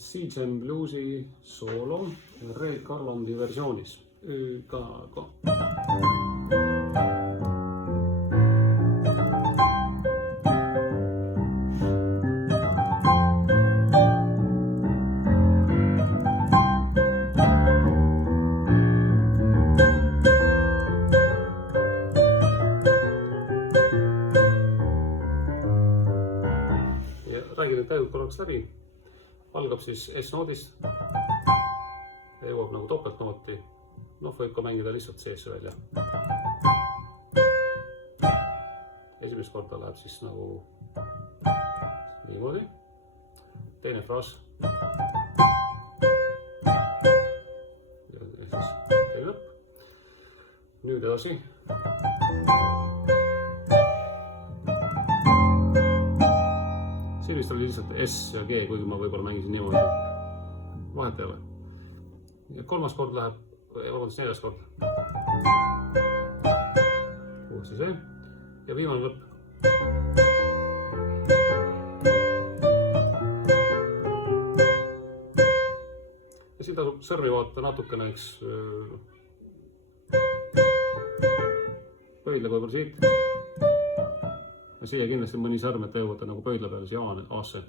Seagen Bluesi soolo Ray Garlandi versioonis. Ka. Räägin need käigud korraks läbi. Algab siis S-noodist ja jõuab nagu topeltnooti. Võib ka mängida lihtsalt seesse välja. Esimest korda läheb siis nagu niimoodi. Teine fraas. Ja siis teine lõpp. Nüüd edasi. Siin vist oli lihtsalt S ja G, kuigi ma võib-olla mängisin niimoodi. Vahet ei ole. Ja kolmas kord läheb, neljas kord. Uuesti see. Ja viimane lõpp. Ja siin tasub sõrmi vaata natukene, eks. Pöidle võib-olla siit. Ja siia kindlasti mõni sõrm, et jõuate nagu pöidla peale siia A-sse.